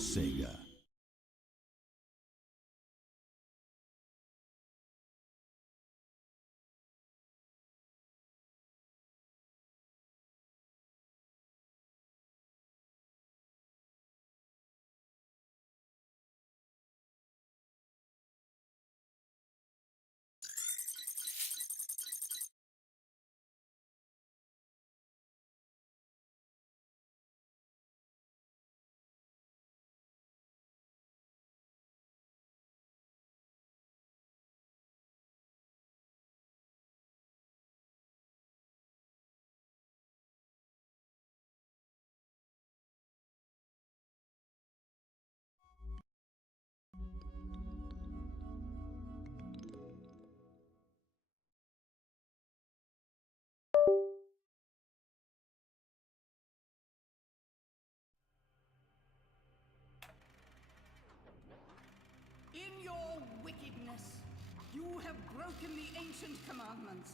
Sega. In your wickedness, you have broken the ancient commandments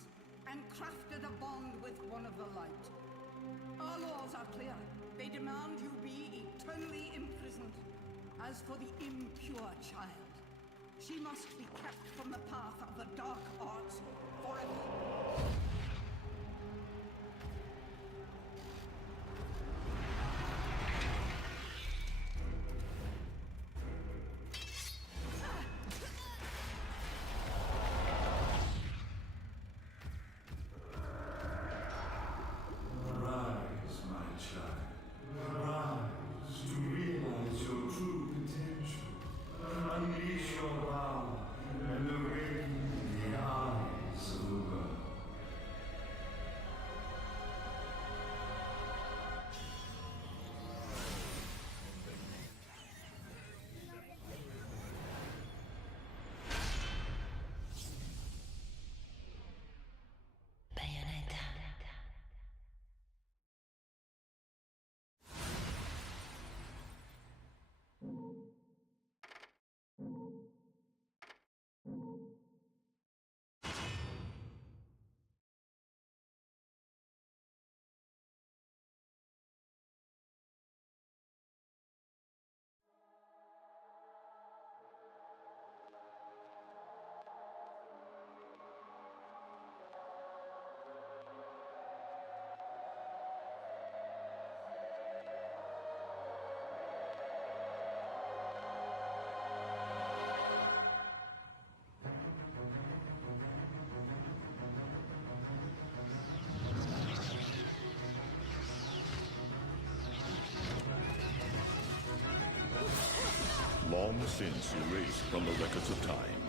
and crafted a bond with one of the light. Our laws are clear. They demand you be eternally imprisoned. As for the impure child, she must be kept from the path of the dark arts forever. Bayonetta. Long since erased from the records of time,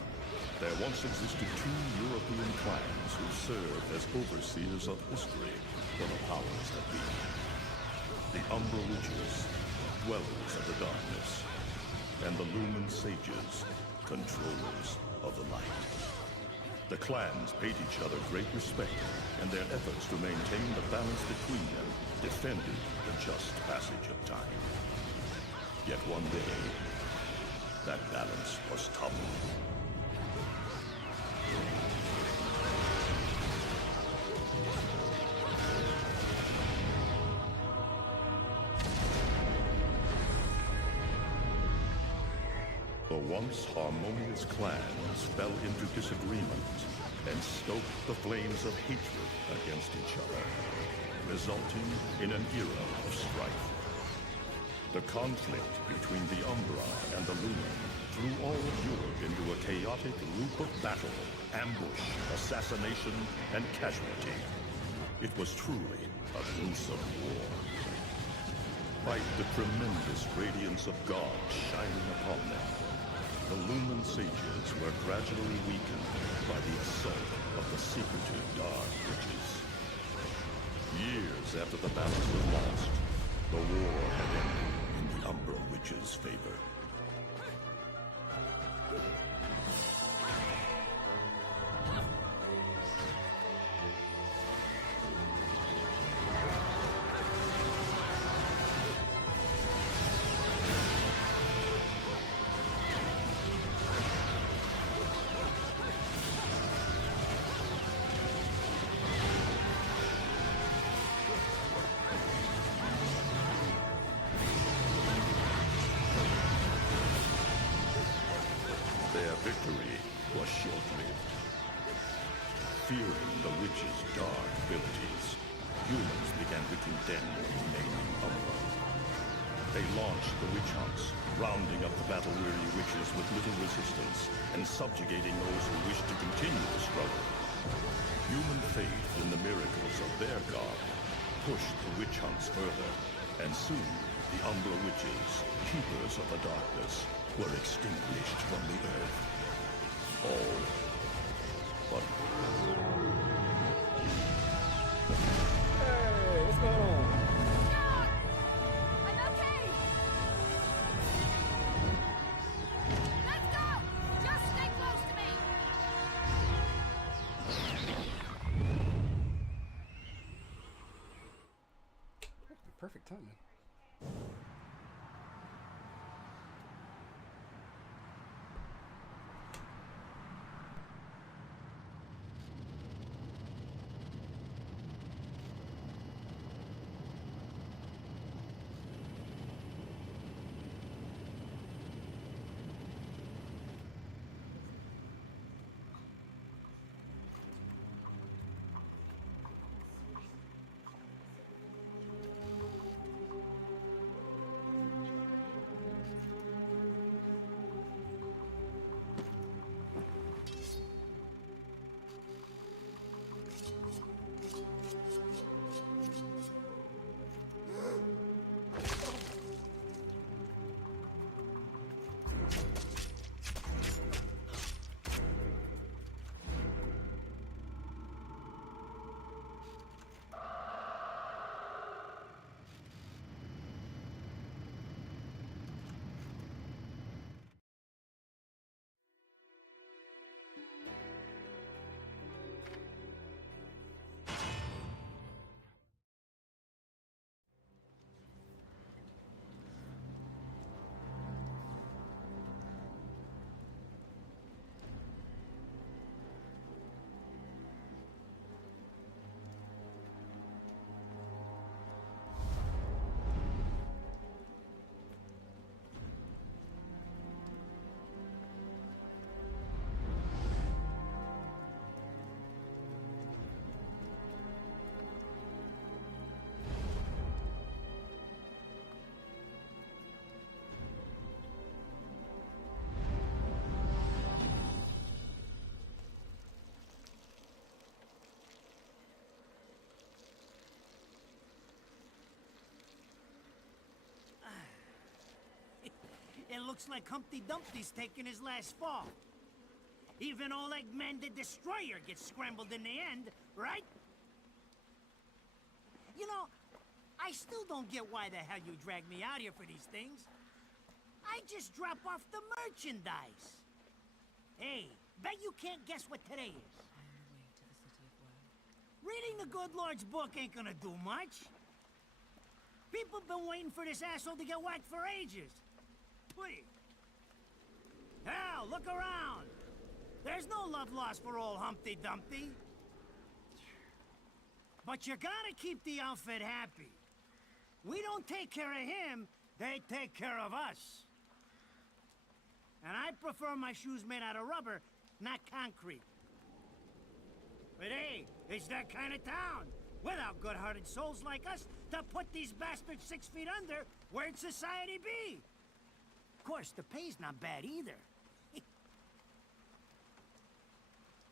there once existed two European clans who served as overseers of history for the powers that be. The Umbra Witches, dwellers of the darkness, and the Lumen Sages, controllers of the light. The clans paid each other great respect, and their efforts to maintain the balance between them defended the just passage of time. Yet one day, that balance was toppled. The once harmonious clans fell into disagreement and stoked the flames of hatred against each other, resulting in an era of strife. The conflict between the Umbra and the Lumen threw all of Europe into a chaotic loop of battle, ambush, assassination, and casualty. It was truly a gruesome war. Despite the tremendous radiance of God shining upon them, the Lumen Sages were gradually weakened by the assault of the secretive Dark Witches. Years after the balance was lost, the war had ended in the Umbra Witches' favor. their victory was short-lived. Fearing the witch's dark abilities, humans began to condemn the remaining Umbra. They launched the witch hunts, rounding up the battle-weary witches with little resistance and subjugating those who wished to continue the struggle. Human faith in the miracles of their god pushed the witch hunts further, and soon the Umbra witches, keepers of the darkness, were extinguished from the earth. All but Hey, what's going on? I'm okay! Let's go! Just stay close to me! Perfect timing. It looks like Humpty Dumpty's taking his last fall. Even old Eggman the Destroyer gets scrambled in the end, right? You know, I still don't get why the hell you dragged me out here for these things. I just drop off the merchandise. Hey, bet you can't guess what today is. Reading the good Lord's book ain't gonna do much. People been waiting for this asshole to get whacked for ages. Please. Hell, look around. There's no love lost for old Humpty Dumpty. But you gotta keep the outfit happy. We don't take care of him, they take care of us. And I prefer my shoes made out of rubber, not concrete. But hey, it's that kind of town, without good-hearted souls like us to put these bastards 6 feet under where'd society be? Of course, the pay's not bad either.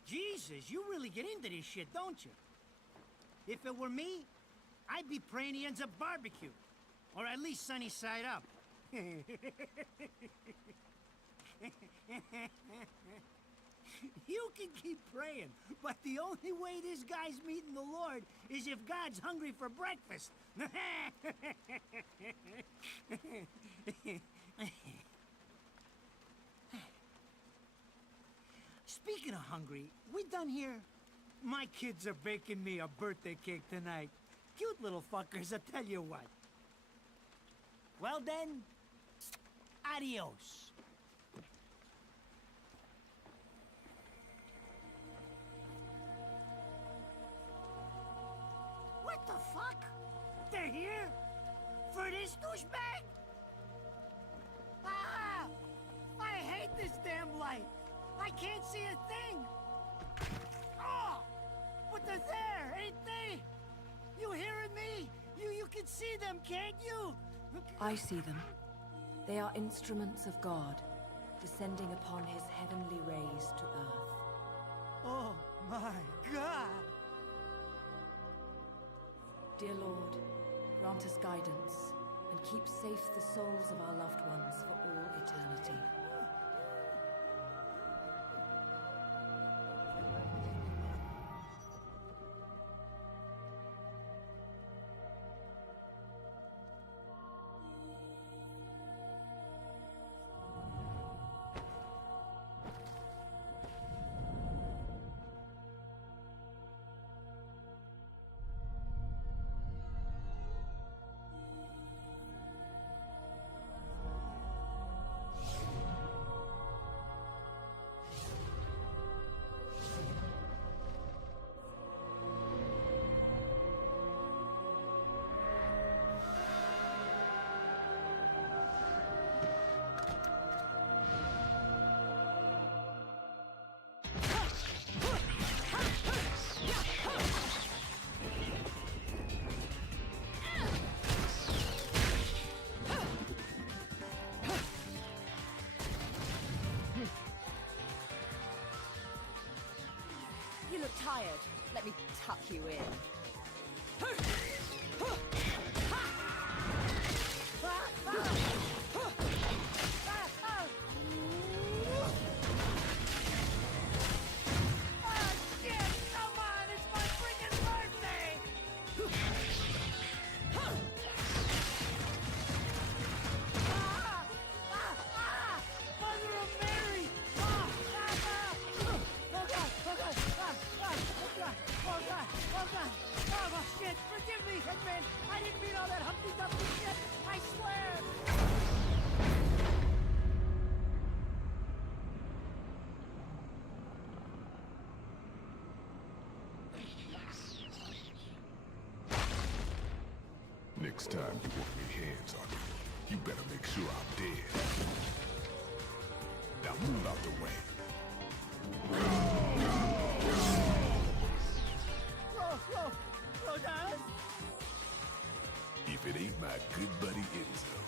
Jesus, you really get into this shit, don't you? If it were me, I'd be praying he ends up barbecued. Or at least sunny side up. You can keep praying, but the only way this guy's meeting the Lord is if God's hungry for breakfast. Speaking of hungry, we done here? My kids are baking me a birthday cake tonight. Cute little fuckers, I tell you what. Well then, adios. What the fuck? They're here? For this douchebag? Ah! I hate this damn light! I can't see a thing! Oh! But they're there, ain't they? You hearing me? You can see them, can't you? I see them. They are instruments of God, descending upon his heavenly rays to earth. Oh my God! Dear Lord, grant us guidance, and keep safe the souls of our loved ones for all eternity. You look tired. Let me tuck you in. Forgive me, Hitman! I didn't mean all that Humpty Dumpty shit! I swear! Next time you want your hands on me, you better make sure I'm dead. Now move out the way. Slow down! If it ain't my good buddy Enzo,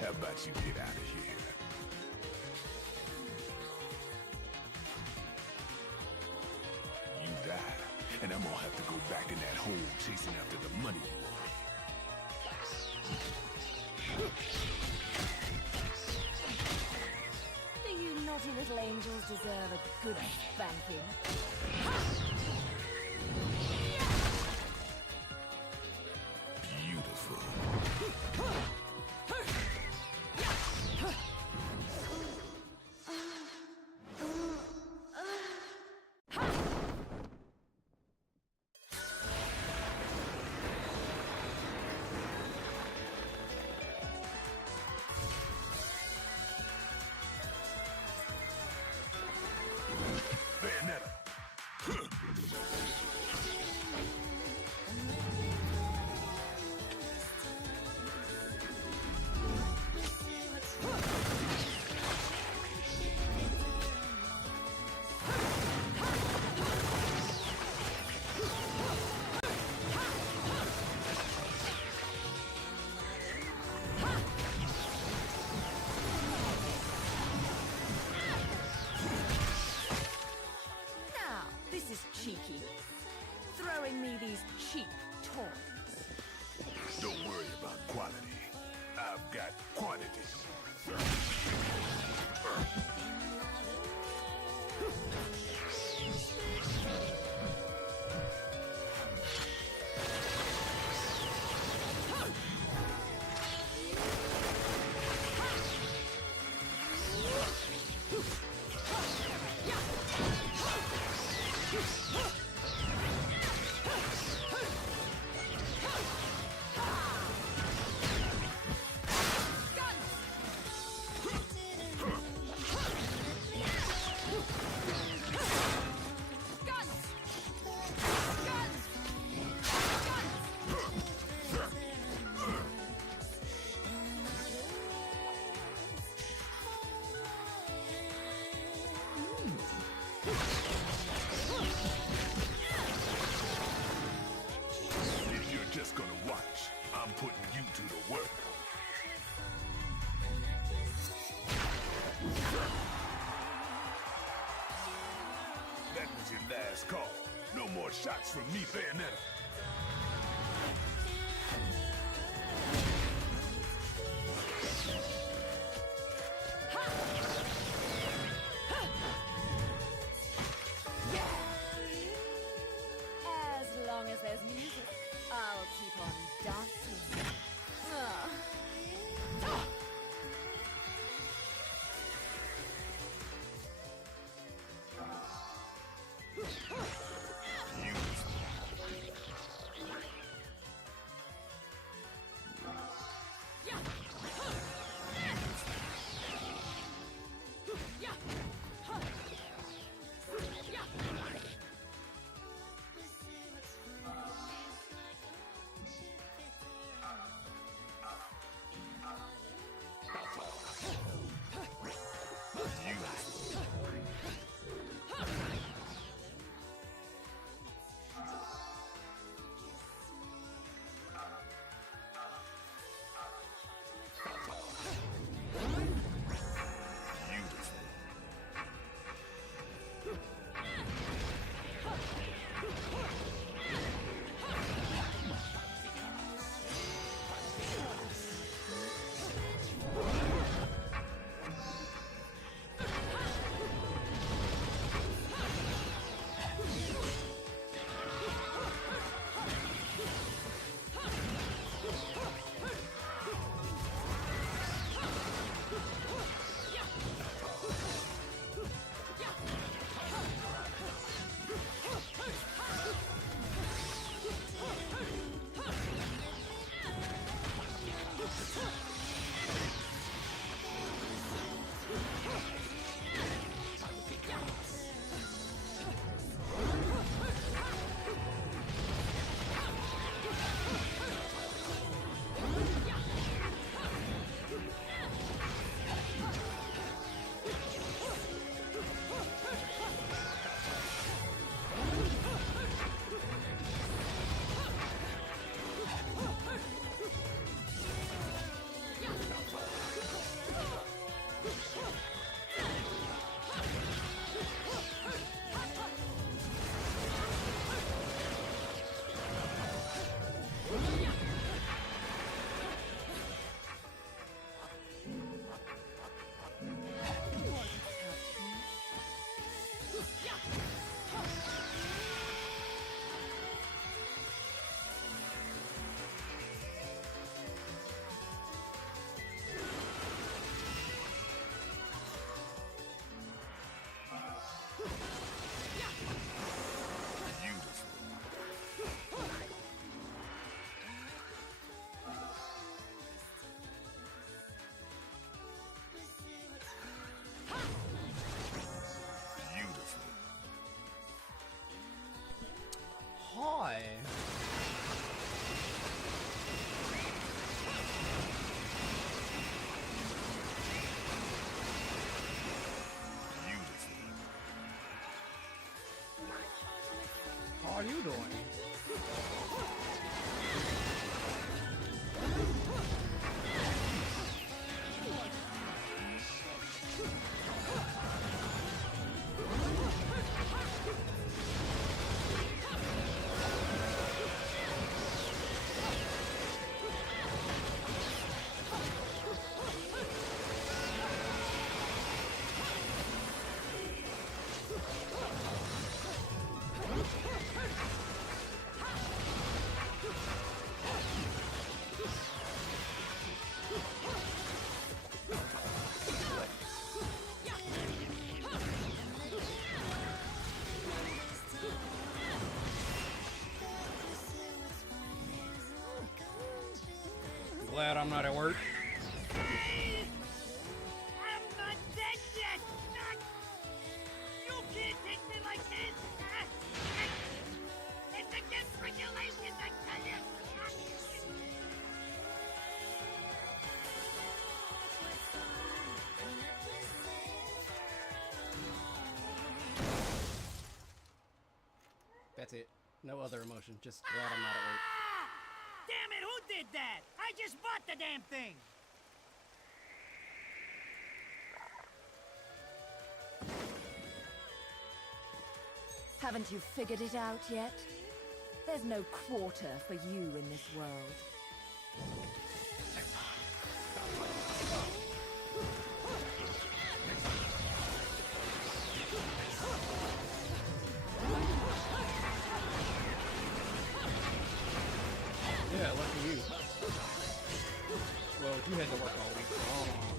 how about you get out of here? You die, and I'm gonna have to go back in that hole chasing after the money you owe. Do you naughty little angels deserve a good spanking? Beautiful. Bayonetta. shots from me, Bayonetta. As long as there's music, I'll keep on dancing. Ah. Hi. How are you doing? Glad I'm not at work. I'm not dead yet! You can't take me like this! It's against regulations, I tell you! That's it. No other emotion. Just glad I'm not at work. Damn it, who did that? I just bought the damn thing! Haven't you figured it out yet? There's no quarter for you in this world. Yeah, lucky you. Well, you had to work all week, so I don't know.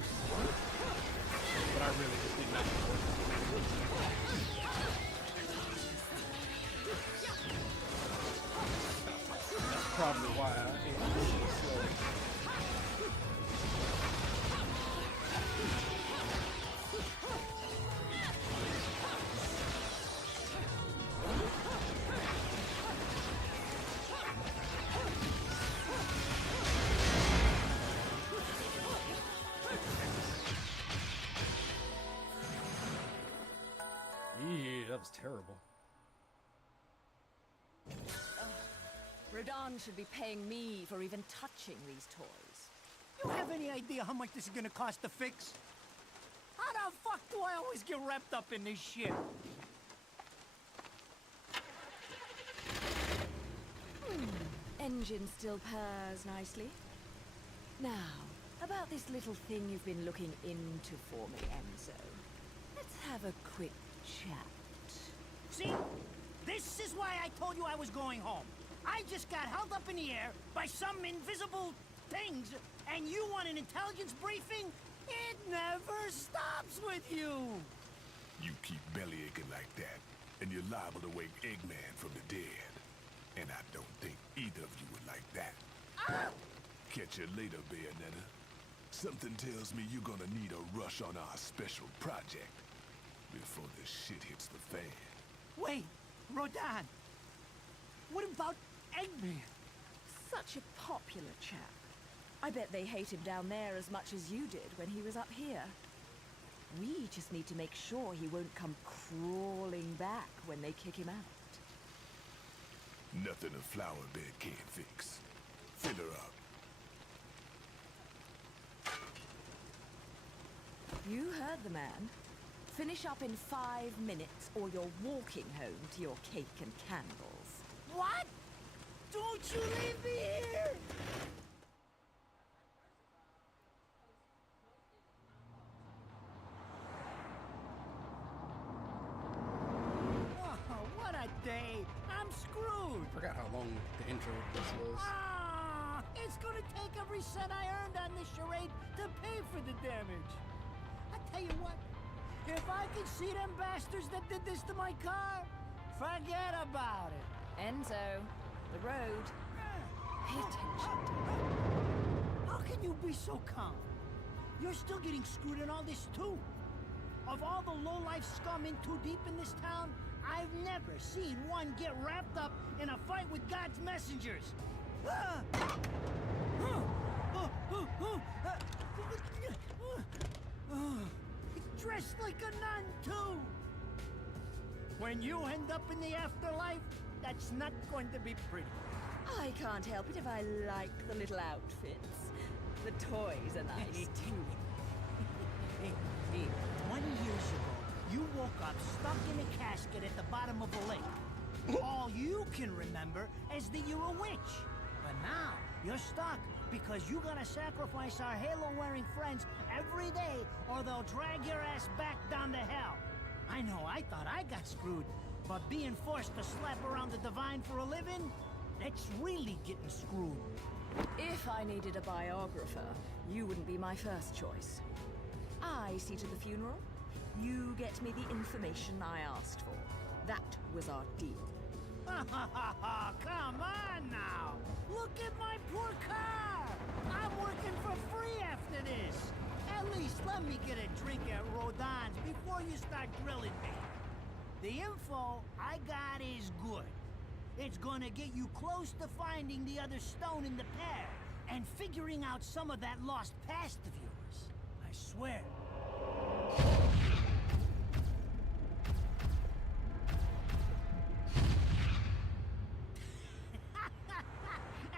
But I really just did not work. That's probably why I ate so slow. Yeah, that was terrible. Rodan should be paying me for even touching these toys. You have any idea how much this is gonna cost to fix? How the fuck do I always get wrapped up in this shit? Engine still purrs nicely. Now, about this little thing you've been looking into for me, Enzo. Let's have a quick chat. See? This is why I told you I was going home. I just got held up in the air by some invisible things, and you want an intelligence briefing? It never stops with you! You keep bellyaching like that, and you're liable to wake Eggman from the dead. And I don't think either of you would like that. Ah! Catch you later, Bayonetta. Something tells me you're gonna need a rush on our special project before this shit hits the fan. Wait, Rodan. What about Eggman? Such a popular chap. I bet they hate him down there as much as you did when he was up here. We just need to make sure he won't come crawling back when they kick him out. Nothing a flower bed can't fix. Fill her up. You heard the man. Finish up in 5 minutes or you're walking home to your cake and candles. What? Don't you leave me here! Oh, what a day! I'm screwed! Forgot how long the intro of this was. Ah, it's gonna take every cent I earned on this charade to pay for the damage. I tell you what, if I could see them bastards that did this to my car, forget about it. Enzo, the road. Pay attention. How can you be so calm? You're still getting screwed in all this too. Of all the low-life scum in too deep in this town, I've never seen one get wrapped up in a fight with God's messengers. Ah! Dressed like a nun, too! When you end up in the afterlife, that's not going to be pretty. I can't help it if I like the little outfits. The toys are nice too. Hey, 20 years ago, you woke up stuck in a casket at the bottom of a lake. All you can remember is that you're a witch. But now, you're stuck because you gotta sacrifice our halo-wearing friends every day or they'll drag your ass back down to hell. I know, I thought I got screwed, but being forced to slap around the divine for a living, that's really getting screwed. If I needed a biographer, you wouldn't be my first choice. I see to the funeral. You get me the information I asked for. That was our deal. Come on now! Look at my poor car! I'm working for free after this! At least let me get a drink at Rodan's before you start grilling me. The info I got is good. It's gonna get you close to finding the other stone in the pair and figuring out some of that lost past of yours. I swear.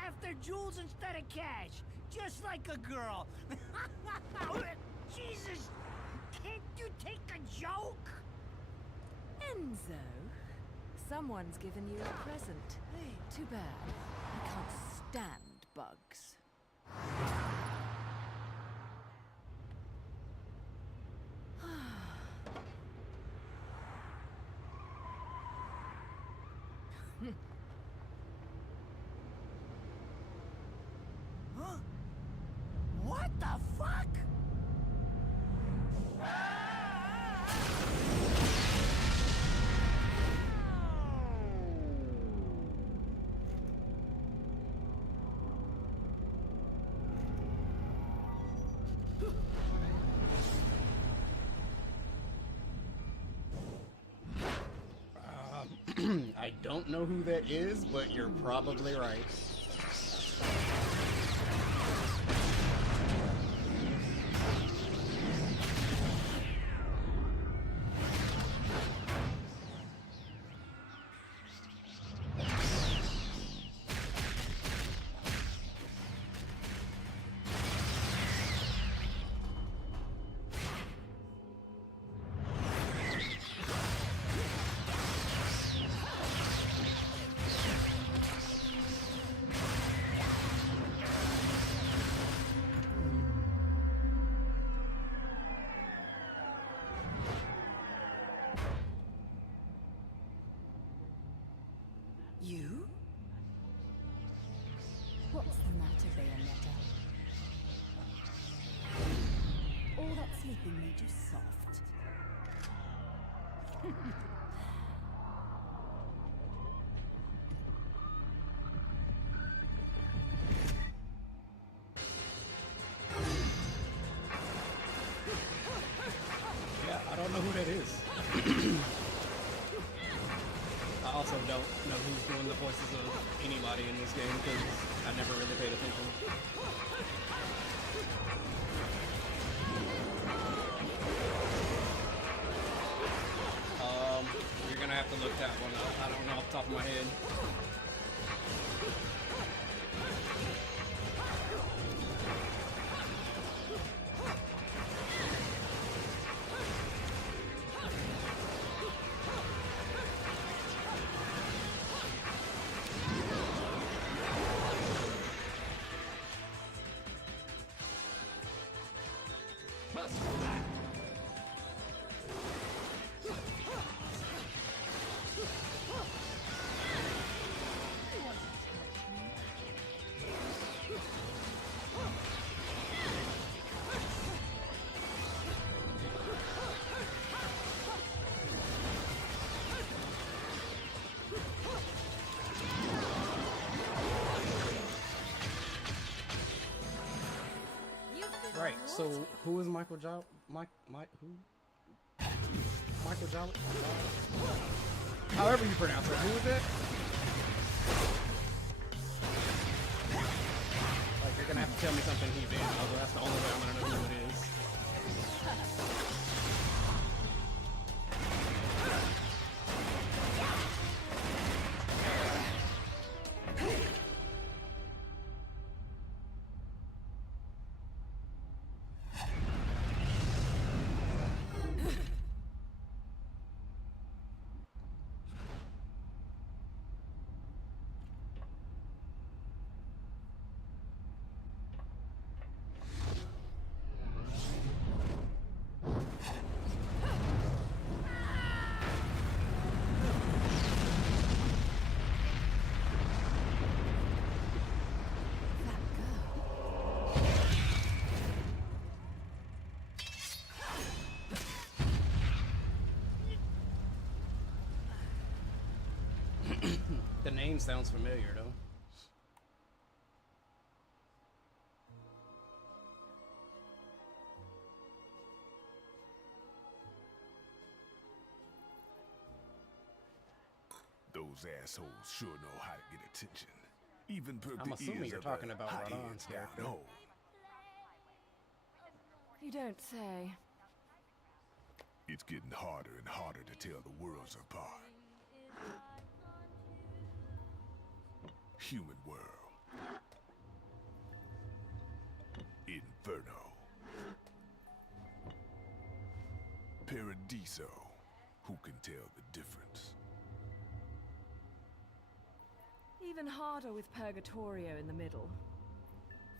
After jewels instead of cash, just like a girl. Jesus, can't you take a joke? Enzo, Someone's given you a present. Too bad. I can't stand bugs. Huh? What the fuck? I don't know who that is, but you're probably right. You? What's the matter, Bayonetta? All that sleeping made you soft. Yeah, I don't know who that is. I also don't know who's doing the voices of anybody in this game because I never really paid attention. You're gonna have to look that one up. I don't know off the top of my head. Right, so who is Michael Jolly? Who? Michael Jolly? However you pronounce it, who is it? Like, you're gonna have to tell me something he's in, although that's the only way I'm gonna know who it is. The name sounds familiar, though. Those assholes sure know how to get attention. Even perk I'm the assuming ears you're of talking the about hotheads Radon's down character. home. You don't say. It's getting harder and harder to tell the worlds apart. Human world. Inferno. Paradiso. Who can tell the difference? Even harder with Purgatorio in the middle.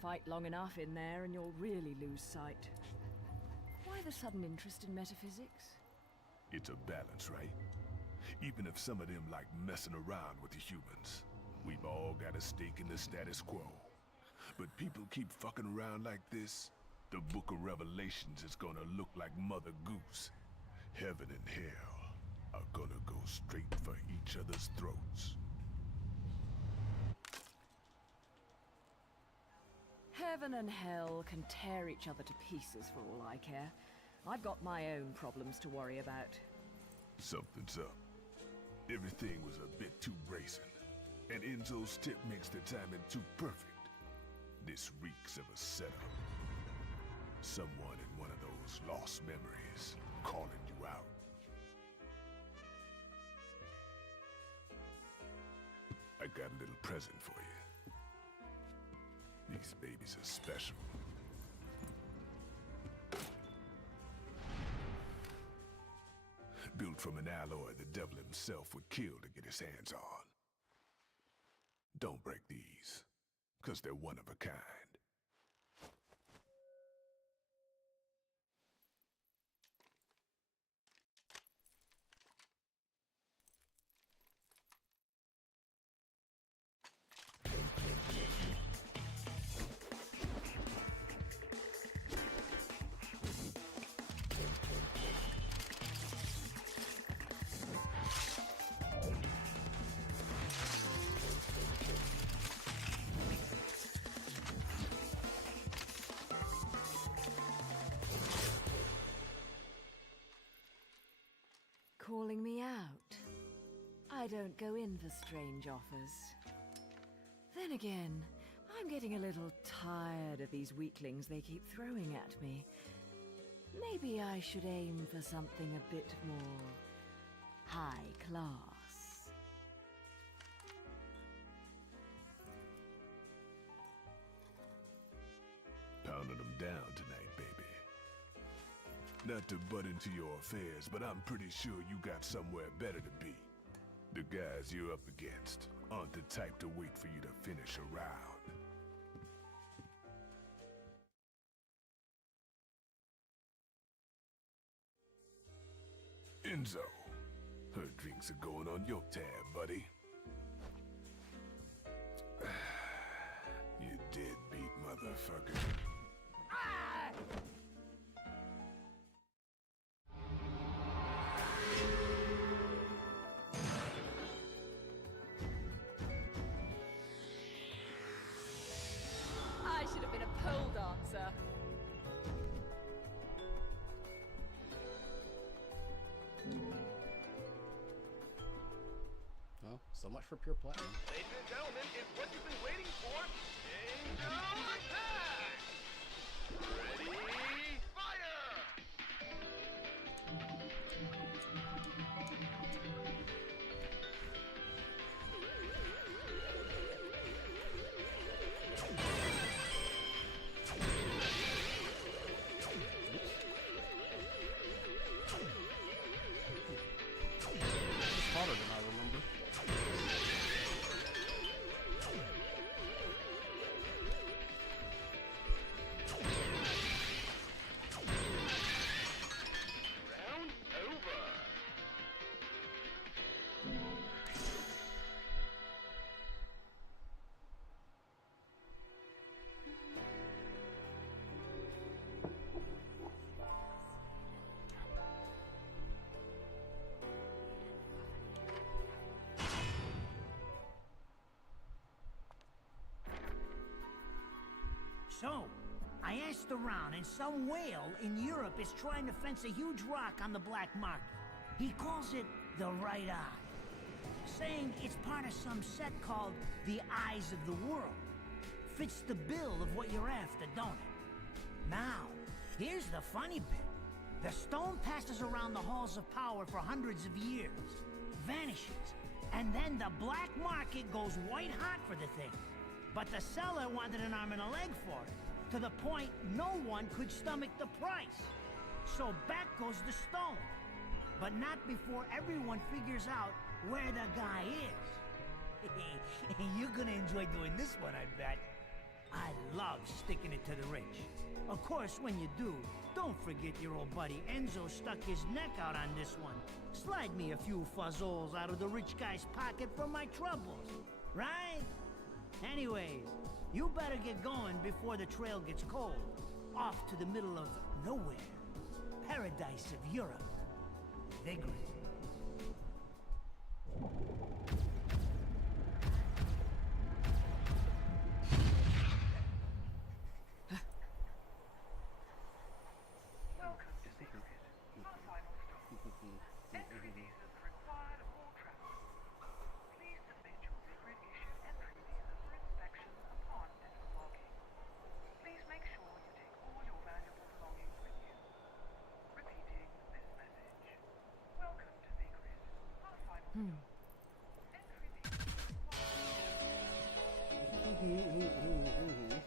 Fight long enough in there and you'll really lose sight. Why the sudden interest in metaphysics? It's a balance, right? Even if some of them like messing around with the humans, we've all got a stake in the status quo. But people keep fucking around like this, the Book of Revelations is gonna look like Mother Goose. Heaven and hell are gonna go straight for each other's throats. Heaven and hell can tear each other to pieces for all I care. I've got my own problems to worry about. Something's up. Everything was a bit too bracing, and Enzo's tip makes the timing too perfect. This reeks of a setup. Someone in one of those lost memories calling you out. I got a little present for you. These babies are special. Built from an alloy the devil himself would kill to get his hands on. Don't break these, 'cause they're one of a kind. Calling me out. I don't go in for strange offers. Then again, I'm getting a little tired of these weaklings they keep throwing at me. Maybe I should aim for something a bit more high class. Pounding them down tonight, baby. Not to butt into your affairs, but I'm pretty sure you got somewhere better to be. The guys you're up against aren't the type to wait for you to finish a round. Enzo, her drinks are going on your tab, buddy. You deadbeat motherfucker. I should have been a pole dancer. Well, so much for pure platinum. Ladies and gentlemen, it's what you've been waiting for. Angel attack! Ready, fire! It's harder than I remember. Round over. So, I asked around, and some whale in Europe is trying to fence a huge rock on the black market. He calls it the Right Eye, saying it's part of some set called the Eyes of the World. Fits the bill of what you're after, don't it? Now, here's the funny bit. The stone passes around the halls of power for hundreds of years, vanishes, and then the black market goes white hot for the thing. But the seller wanted an arm and a leg for it, to the point no one could stomach the price. So back goes the stone. But not before everyone figures out where the guy is. You're gonna enjoy doing this one, I bet. I love sticking it to the rich. Of course, when you do, don't forget your old buddy Enzo stuck his neck out on this one. Slide me a few fuzzoles out of the rich guy's pocket for my troubles, right? Anyways, you better get going before the trail gets cold. Off to the middle of nowhere. Paradise of Europe. Vigrid. Welcome to Secret. Our final stop. Entry visas are required of all travelers. Please submit your Secret issue entry visa for inspection upon disembarking. Please make sure you take all your valuable belongings with you. Repeating this message. Welcome to Secret. Our final stop. Entry visas are required.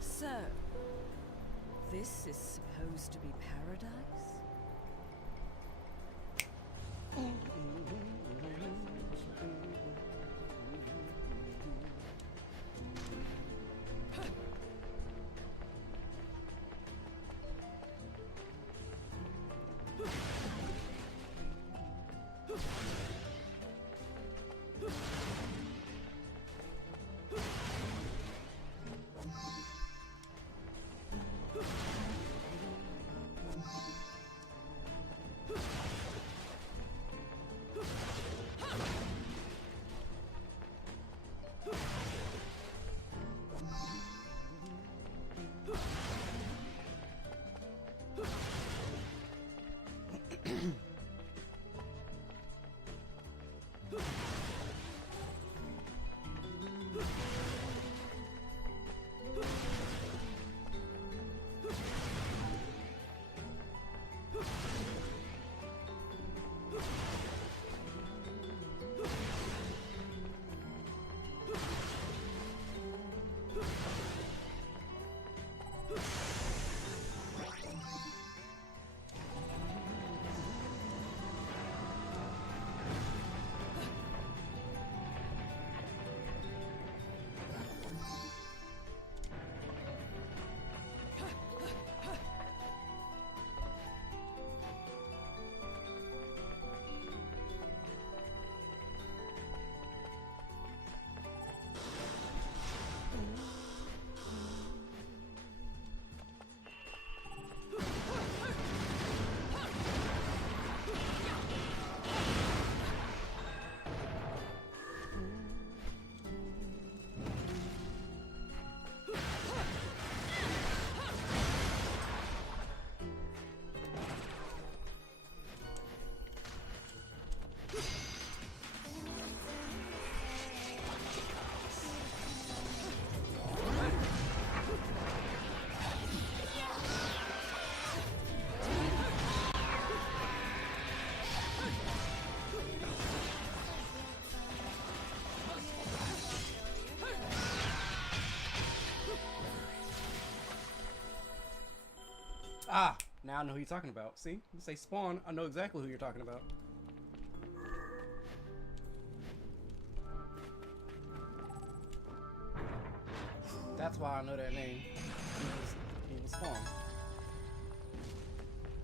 So, this is supposed to be paradise? Ah, now I know who you're talking about. See, you say Spawn, I know exactly who you're talking about. That's why I know that name. He was Spawn.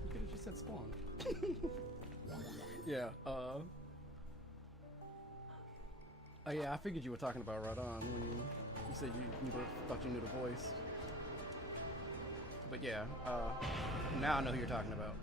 You could have just said Spawn. Yeah, Oh yeah, I figured you were talking about Radon when you said thought you knew the voice. But yeah, now I know who you're talking about.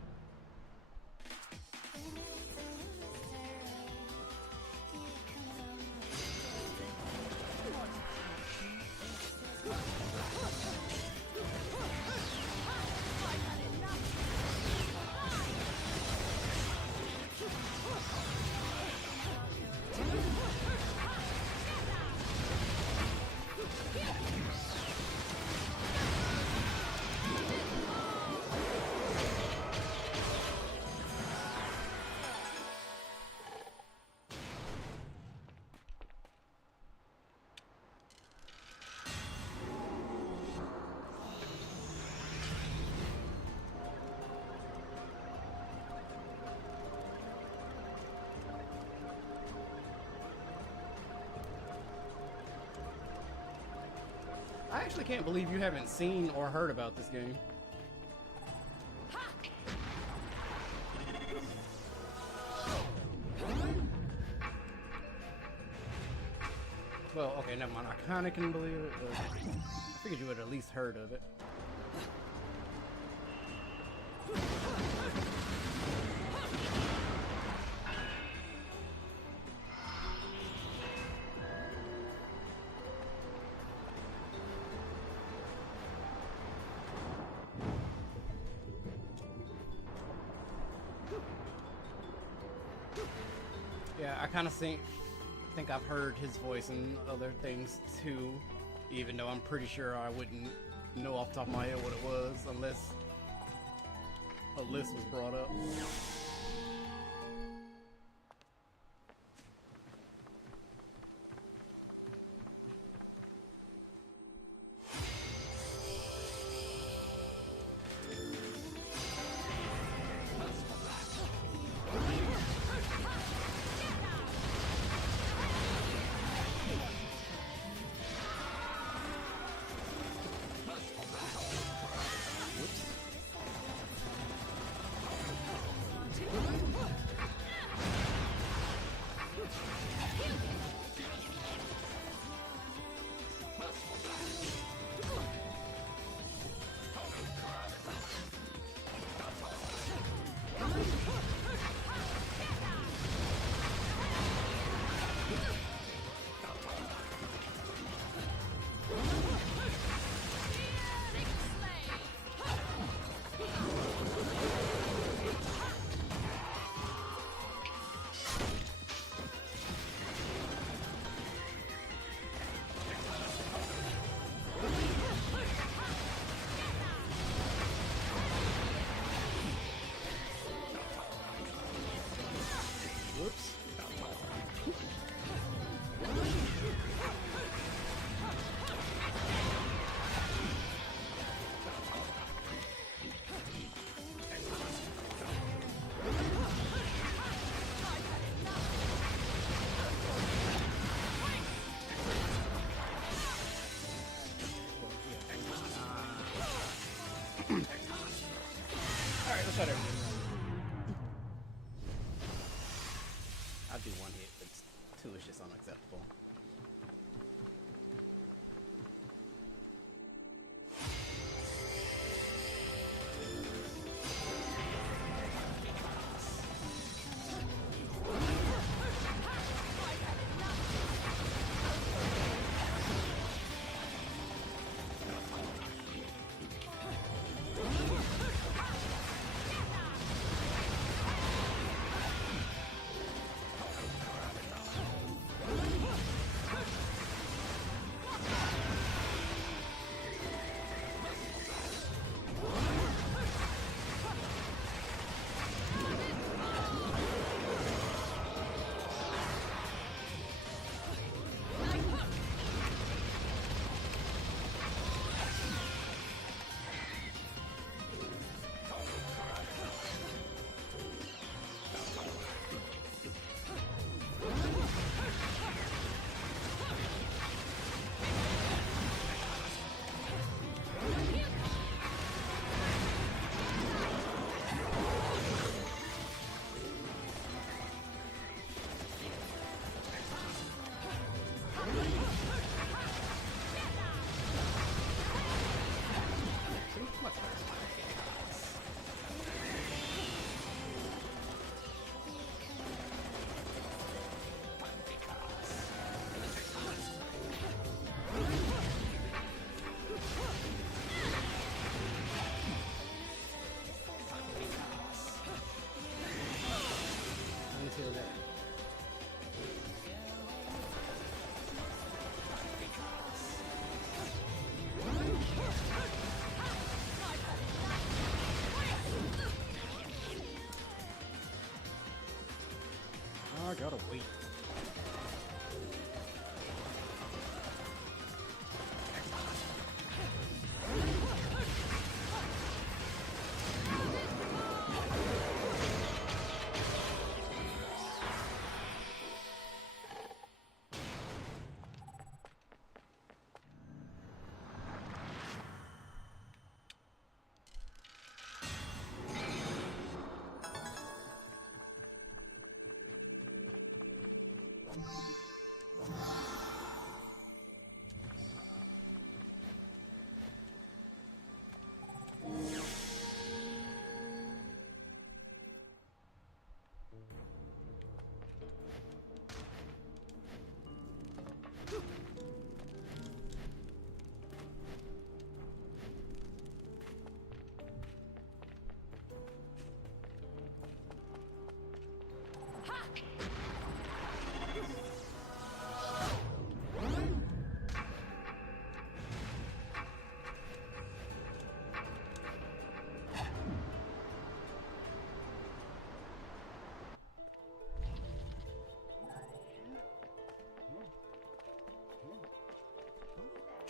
I actually can't believe you haven't seen or heard about this game. Well, okay, never mind. I kinda can believe it, but I figured you would have at least heard of it. Yeah, I kind of think I've heard his voice in other things too, even though I'm pretty sure I wouldn't know off the top of my head what it was unless a list was brought up. Shut everything. I'll do one hit, but two is just unacceptable. gotta wait.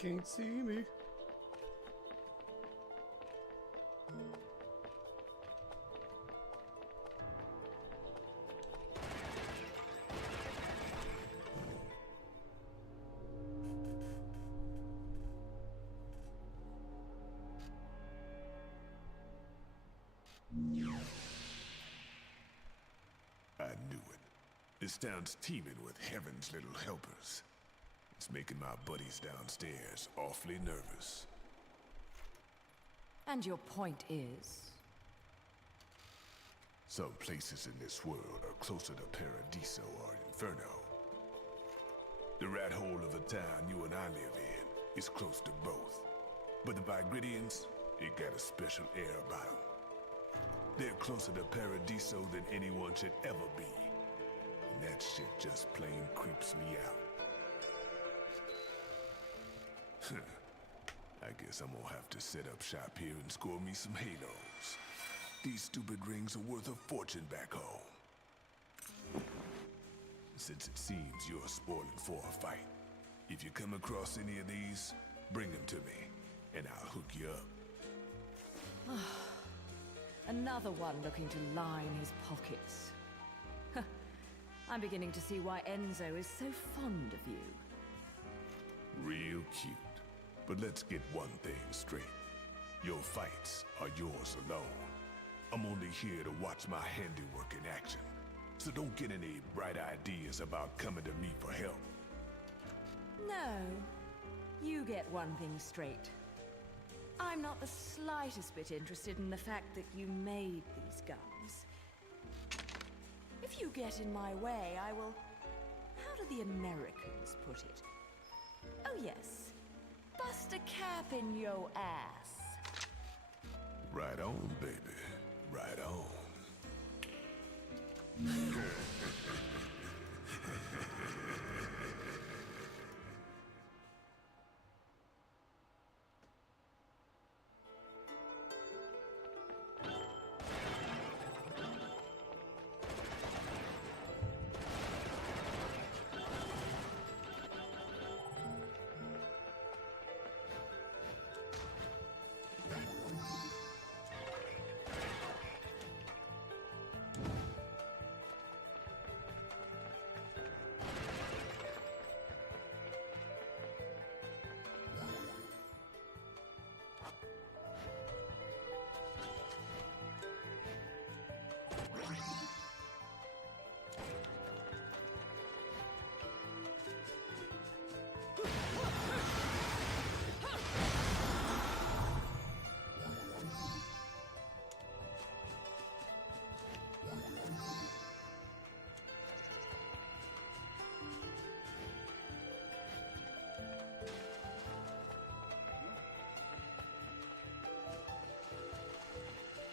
Can't see me. I knew it. This town's teeming with heaven's little helpers. It's making my buddies downstairs awfully nervous. And your point is? Some places in this world are closer to Paradiso or Inferno. The rat hole of a town you and I live in is close to both. But the Vigridians, it got a special air about them. They're closer to Paradiso than anyone should ever be. And that shit just plain creeps me out. I guess I'm gonna have to set up shop here and score me some halos. These stupid rings are worth a fortune back home. Since it seems you're spoiling for a fight, if you come across any of these, bring them to me, and I'll hook you up. Another one looking to line his pockets. I'm beginning to see why Enzo is so fond of you. Real cute. But let's get one thing straight. Your fights are yours alone. I'm only here to watch my handiwork in action. So don't get any bright ideas about coming to me for help. No, you get one thing straight. I'm not the slightest bit interested in the fact that you made these guns. If you get in my way, I will... How do the Americans put it? Oh yes, bust a cap in yo ass. Right on, baby. Right on.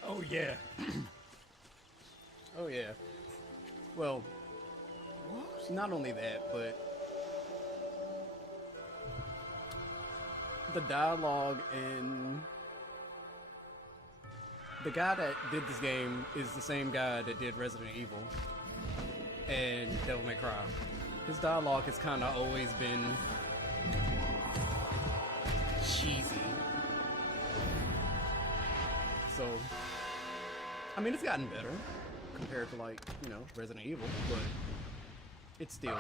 Oh yeah. Oh yeah. Well, not only that, but the dialogue and the guy that did this game is the same guy that did Resident Evil. and Devil May Cry. His dialogue has kind of always been cheesy. So, I mean, it's gotten better compared to, like, you know, Resident Evil, but it's still.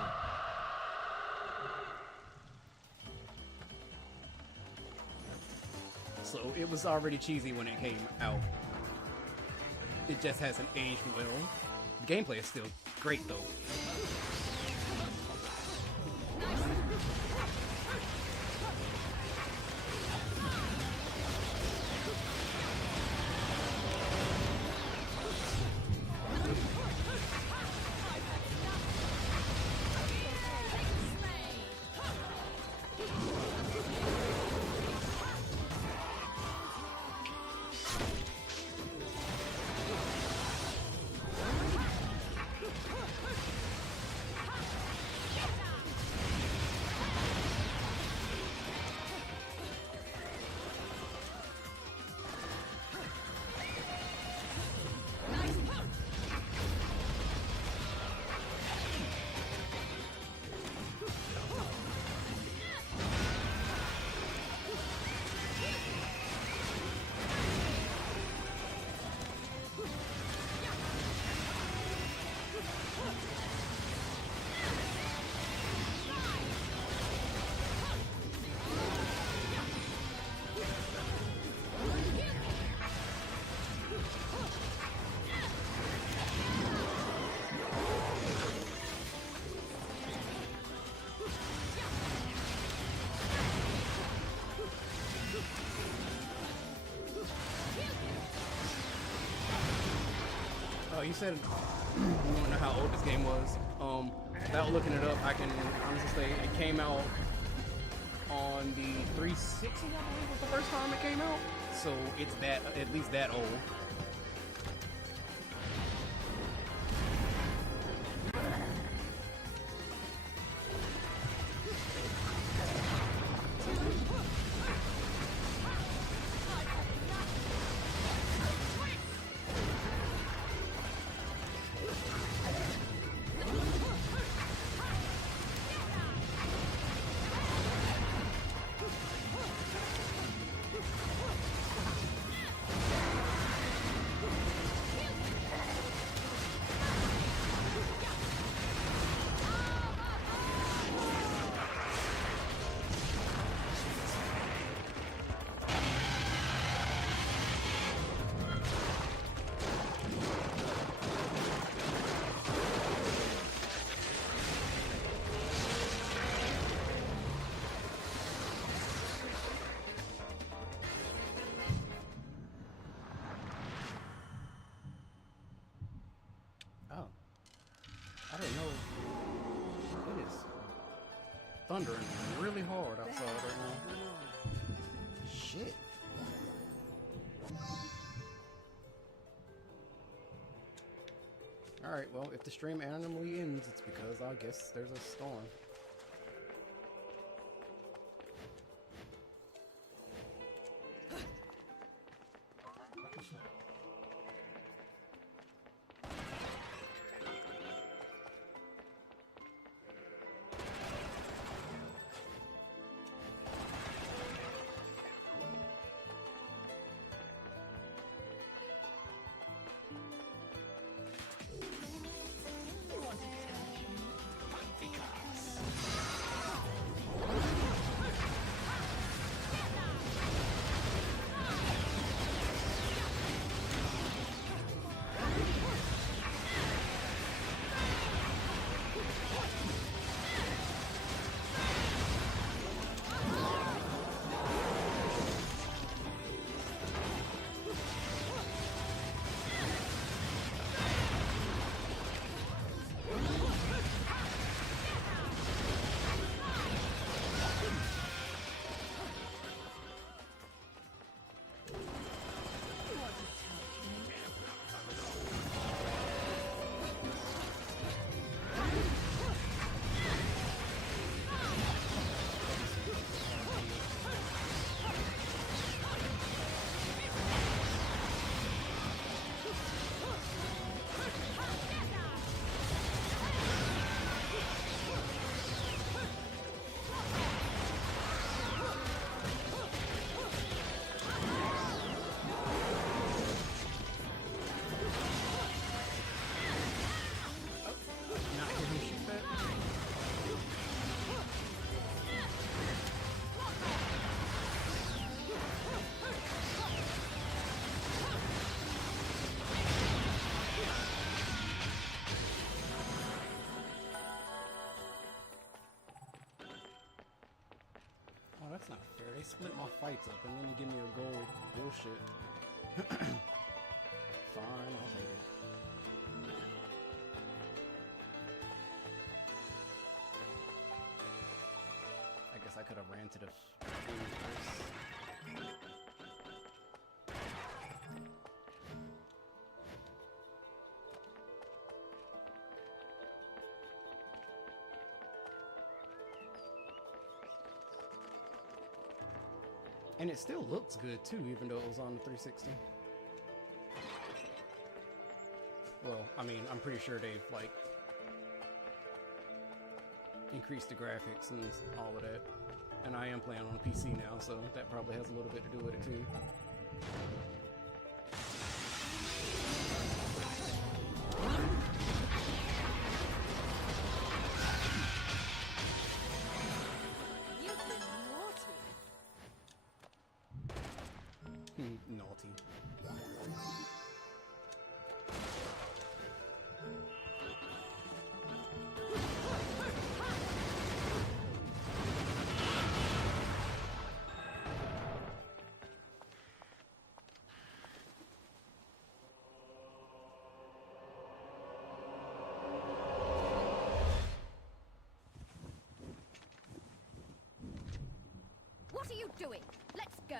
So it was already cheesy when it came out. It just hasn't aged well. The gameplay is still great though. Oh, you said you want to know how old this game was. Without looking it up, I can honestly say it came out on the 360, I believe, was the first time it came out. So it's that, at least that old. I don't know. It is thundering really hard outside right now. Shit. Alright, well, if the stream randomly ends, it's because I guess there's a storm. They split my fights up and then you give me a gold bullshit. Fine, I'll take it. I guess I could have ran to the thing first. And it still looks good too, even though it was on the 360. Well, I mean, I'm pretty sure they've like increased the graphics and all of that. And I am playing on a PC now, so that probably has a little bit to do with it too. You've been naughty. Naughty. What are you doing? Let's go.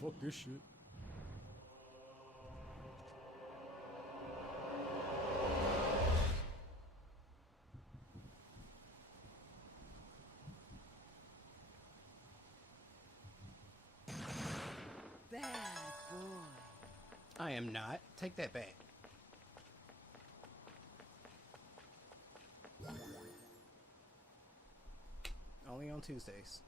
Fuck this shit. Bad boy. I am not. Take that back. Only on Tuesdays.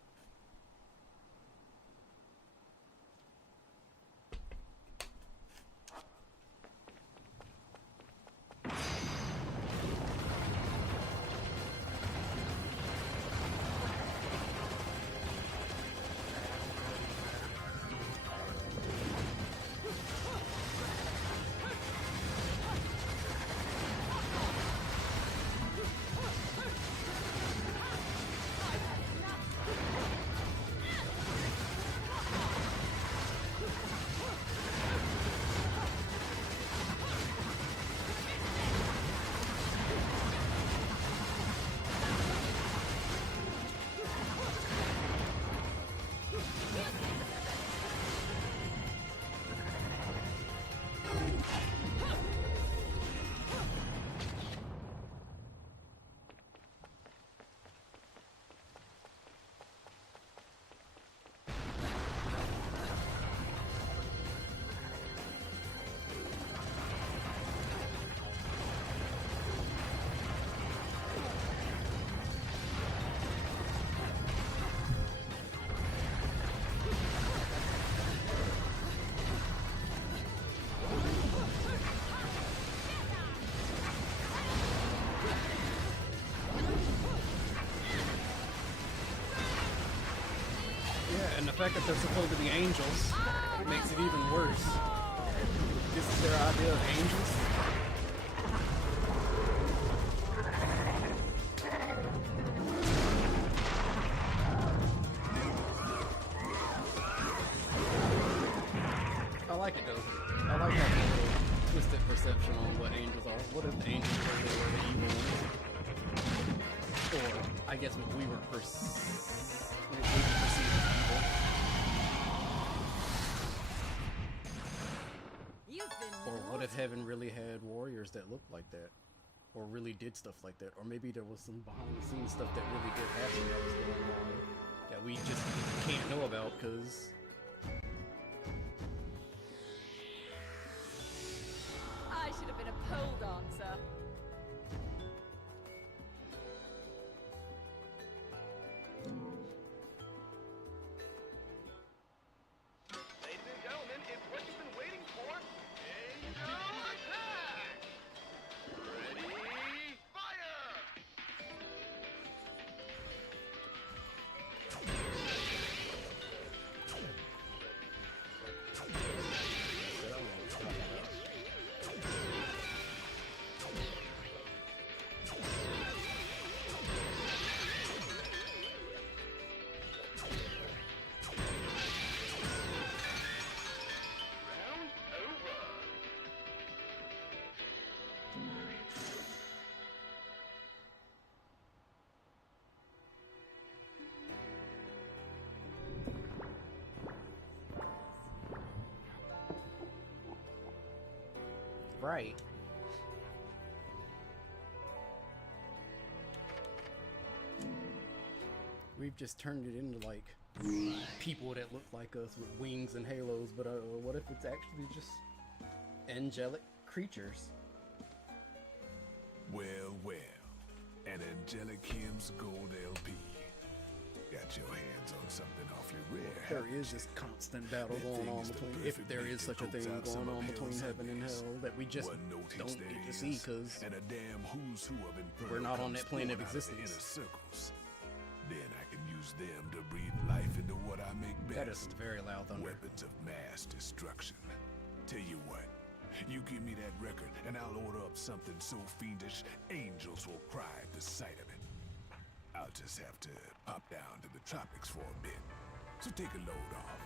And the fact that they're supposed to be angels makes it even worse. This is their idea of angels. like it though. I like having a little twisted perception on what angels are. What if the angels were the evil ones? Or I guess what we were perceived as evil. Or what if heaven really had warriors that looked like that? Or really did stuff like that? Or maybe there was some behind the scenes stuff that really did happen that was going on that we just can't know about because... I should have been a pole dancer. Ladies and gentlemen, it's what you've been waiting for. Angel attack! Ready, fire! Round over. Right. We've just turned it into like people that look like us with wings and halos, but what if it's actually just angelic creatures? Well, well. An Angelic Kim's Gold LP. Got your hands on something awfully rare. There is this constant battle That going thing on is the between, perfect if there mix is such a that thing coats out going some on of between hell's heaven and enemies. hell that we just What notice don't there get to see is, because and a damn who's who of Inferno we're not on comes that plane of pouring out the existence. inner circles. Then I can use them to breathe life into what I make best. that is very loud thunder. Weapons of mass destruction. Tell you what, you give me that record and I'll order up something so fiendish, angels will cry at the sight of it. I'll just have to pop down to the tropics for a bit. So take a load off.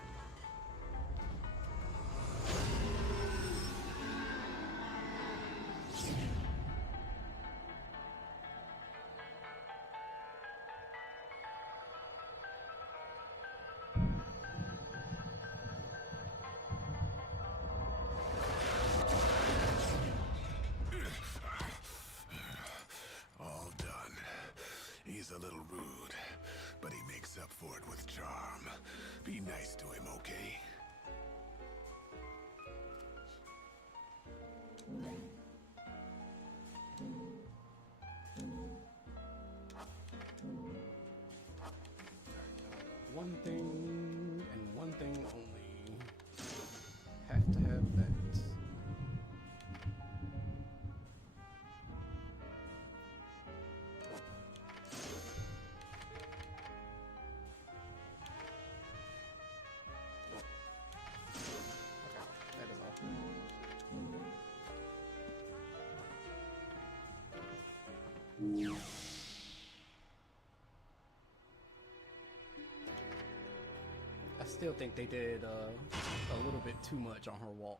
All done. He's a little rude, but he makes up for it with charm. Be nice to him, okay? One thing and one thing only. Have to have that. That is all. I still think they did a little bit too much on her walk.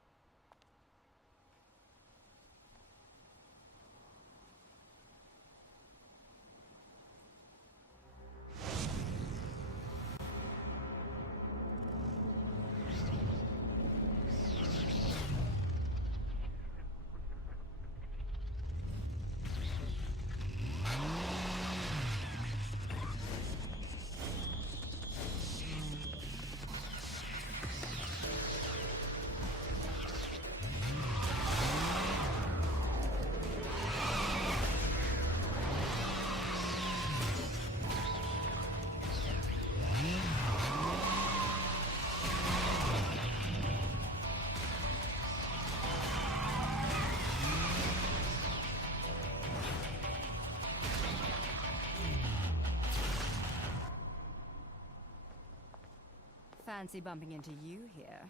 Fancy bumping into you here.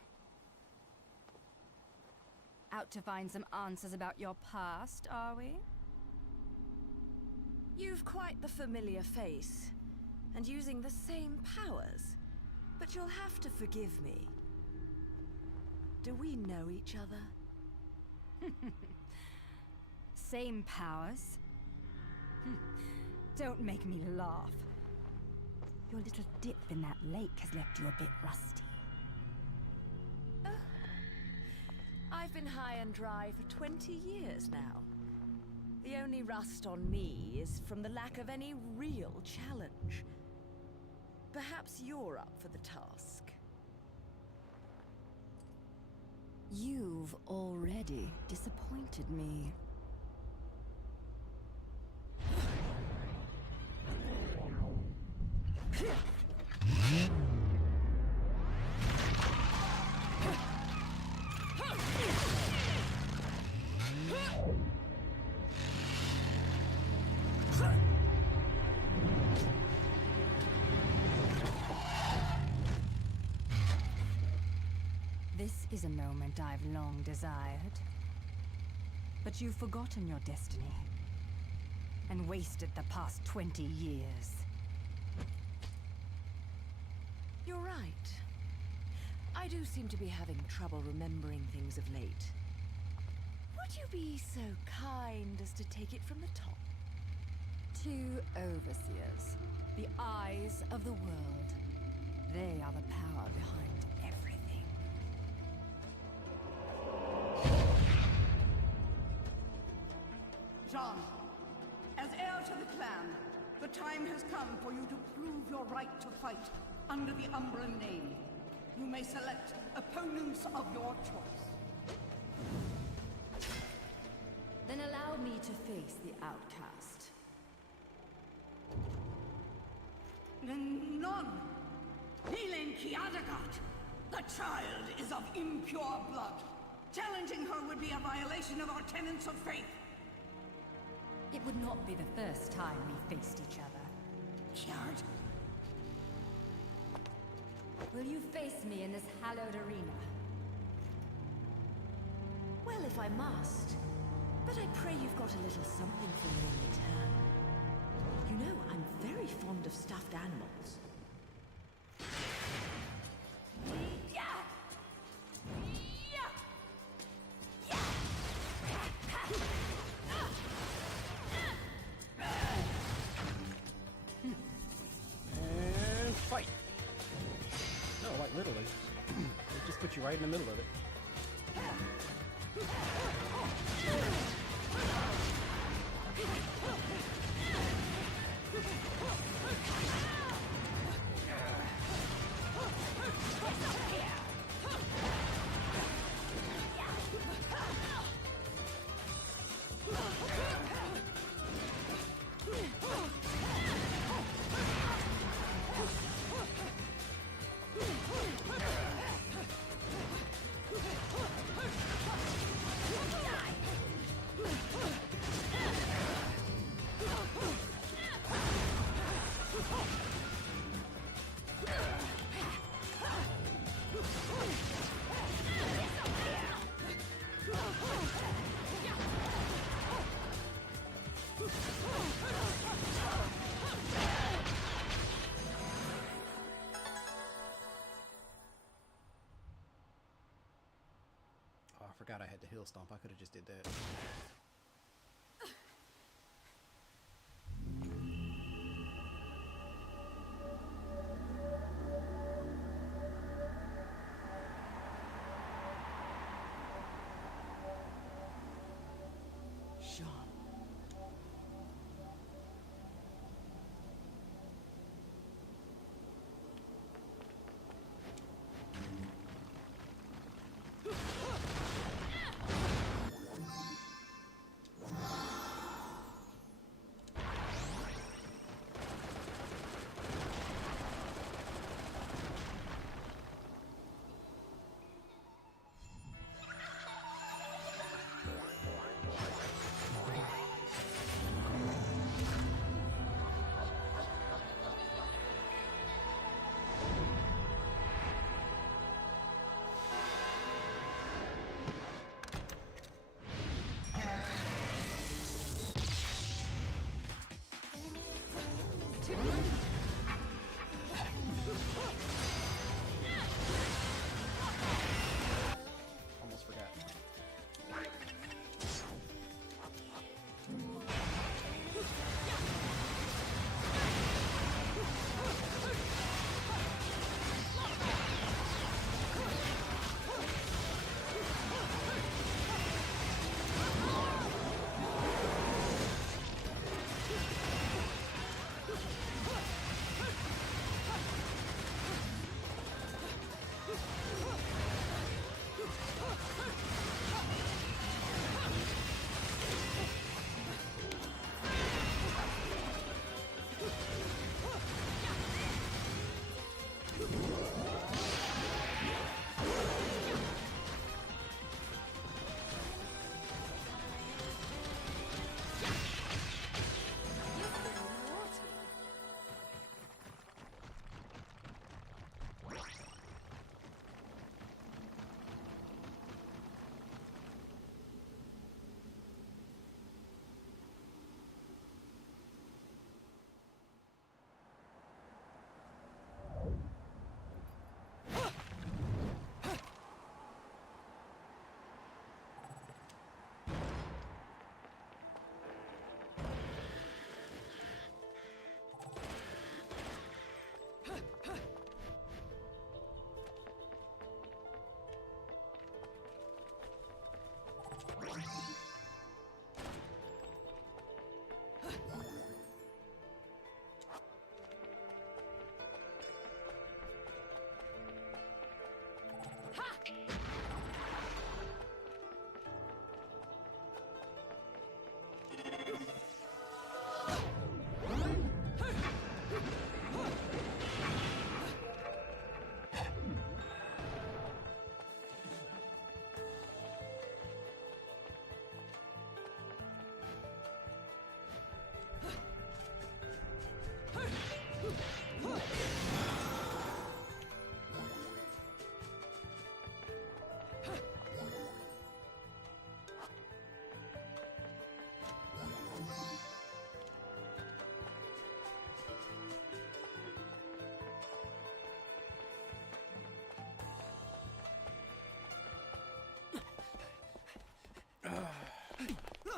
Out to find some answers about your past, are we? You've quite the familiar face, and using the same powers. But you'll have to forgive me. Do we know each other? Same powers. Don't make me laugh. Your little dip in that lake has left you a bit rusty. I've been high and dry for 20 years now. The only rust on me is from the lack of any real challenge. Perhaps you're up for the task. You've already disappointed me. This is a moment I've long desired. But you've forgotten your destiny and wasted the past 20 years. You're right. I do seem to be having trouble remembering things of late. Would you be so kind as to take it from the top? 2 overseers, the eyes of the world. They are the power behind everything. John, as heir to the clan, the time has come for you to prove your right to fight under the Umbran name. You may select opponents of your choice. Then allow me to face the outcast. None! Healing Kiadagat! The child is of impure blood. Challenging her would be a violation of our tenets of faith. It would not be the first time we faced each other. Kiard? Will you face me in this hallowed arena? Well, if I must. But I pray you've got a little something for me in return. You know, I'm very fond of stuffed animals. And fight. No, like literally. It just put you right in the middle of it. Oh, I forgot I had the hill stomp. I could have just did that. Sean.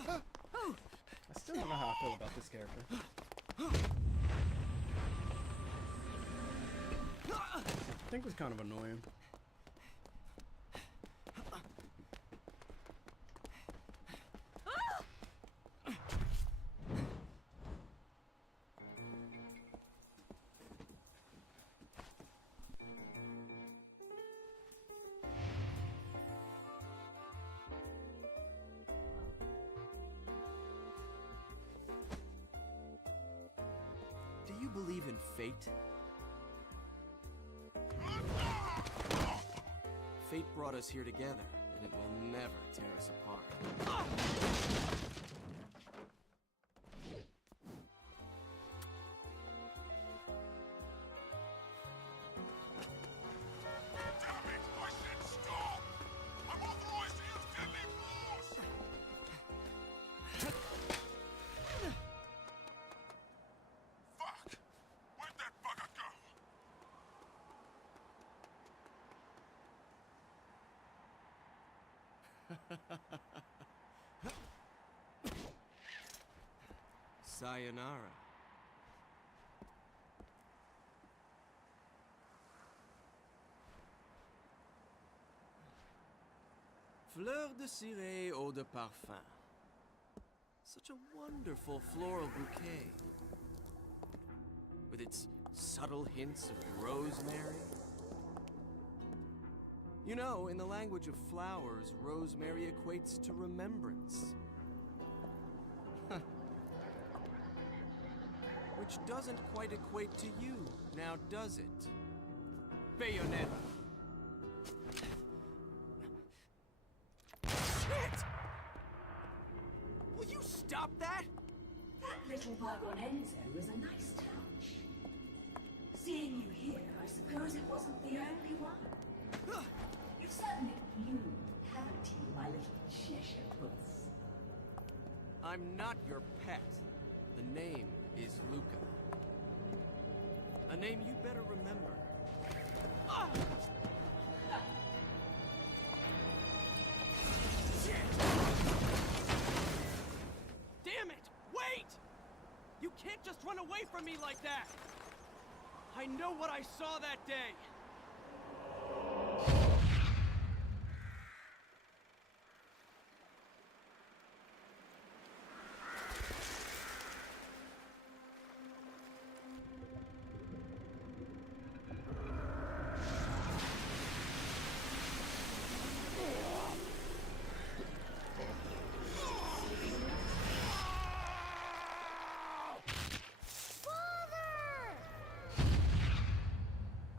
I still don't know how I feel about this character. I think it's kind of annoying. Do you believe in fate? Fate brought us here together, and it will never tear us apart. Damn it! I said stop! I'm authorized to use deadly force! Fuck! Where'd that bugger go? Sayonara. Fleur de ciré, eau de parfum. Such a wonderful floral bouquet. With its subtle hints of rosemary. You know, in the language of flowers, rosemary equates to remembrance. Which doesn't quite equate to you, now does it? Bayonetta. Shit! Will you stop that? That little bug on Enzo was a nice touch. Seeing you here, I suppose it wasn't the only one. You've certainly bloomed, haven't you, my little Cheshire puss? I'm not your pet. The name is Luca. A name you better remember. Ah! Shit! Damn it! Wait! You can't just run away from me like that! I know what I saw that day!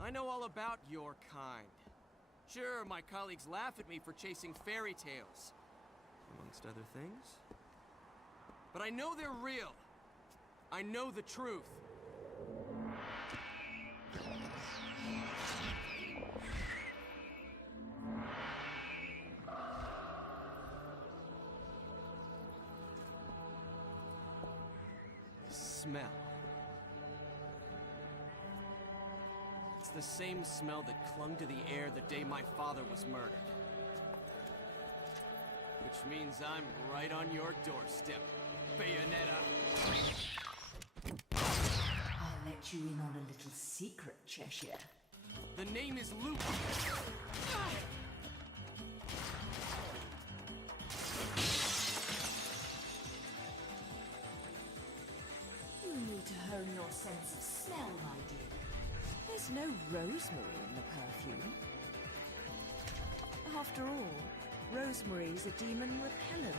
I know all about your kind. Sure, my colleagues laugh at me for chasing fairy tales, amongst other things. But I know they're real. I know the truth. The smell. It's the same smell that clung to the air the day my father was murdered. Which means I'm right on your doorstep, Bayonetta. I'll let you in on a little secret, Cheshire. The name is Luke. You need to hone your sense of smell, my dear. There's no rosemary in the perfume. After all, rosemary's a demon repellent.